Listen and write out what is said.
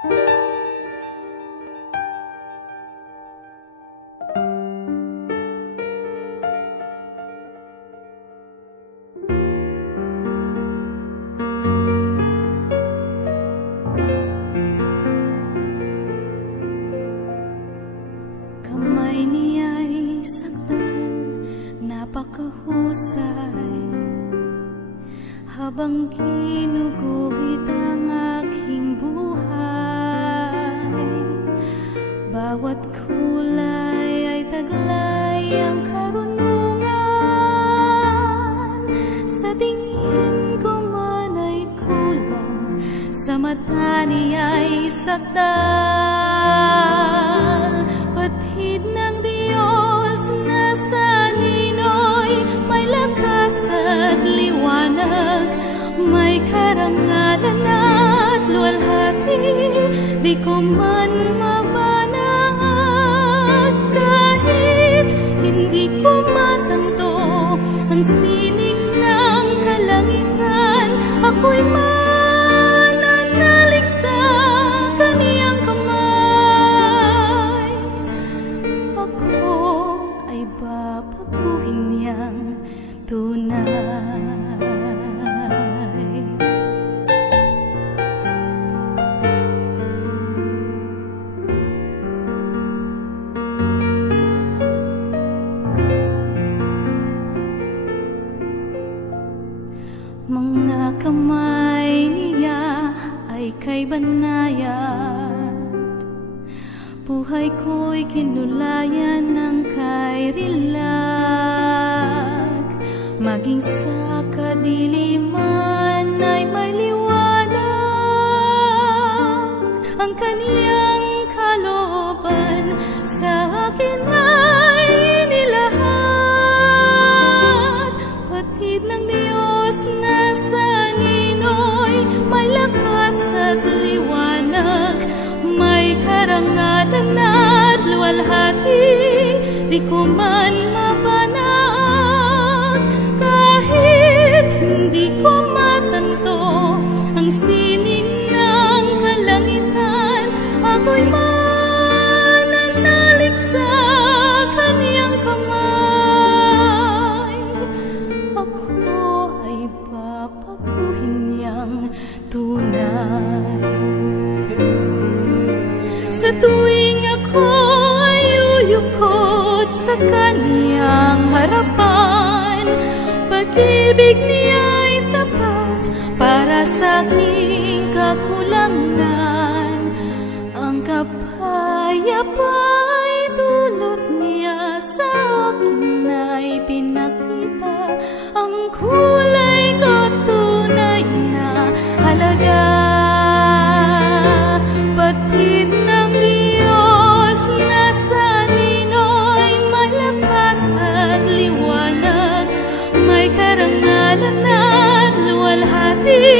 Kamay niya'y saktan, napakahusay, habang ginuguhit ang aking buhay. Bawat kulay ay taglay ang karunungan. Sa tingin ko man ay kulang, sa mata niya'y sakdal. Patid ng Diyos na sa ninoy, may lakas at liwanag, may karangalan at luwalhati. Di ko man mabanat kahit hindi ko matanto ang sining ng kalangitan. Ako'y mananalig sa kaniyang kamay. Ako ay babaguhin niyang tunay. Mga kamay niya ay kay banayad, buhay ko'y kinulayan ng kay rilag. Maging sa kadiliman ay may liwanag, ang kaniyang kalooban sa akin ay inilahat. Patid ng Diyos na sa ninoy, may lakas at liwanag, may karangalan at luwalhati. Di ko man mabanat kahit hindi ko matanto ang sining ng kalangitan. Ako'y mananalig sa kaniyang kamay. Ako ay babaguhin niyang tunay. Sa tuwing ako ay uyukot sa kaniyang harapan, pag-ibig niya'y sapat para sa aking kakulangan. Ang kapayapa'y dulot niya sa akin ay pinakita, ang kulay ko tunay na halaga. Patid ng Diyos na sa ninoy, may lakas at liwanag, may karangalan at luwalhati.